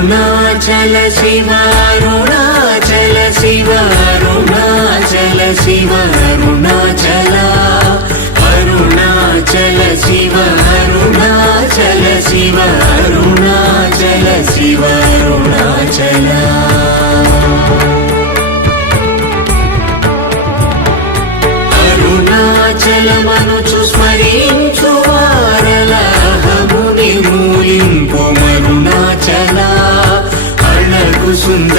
Arunachal Shiva Arunachal Shiva Arunachal Shiva Arunachal Arunachal Shiva Arunachal Shiva Arunachal Shiva Arunachal అరుణాచలమనుచు స్మరించు వారలహము నిర్మూలింపు Arunachal Azhagu Sundara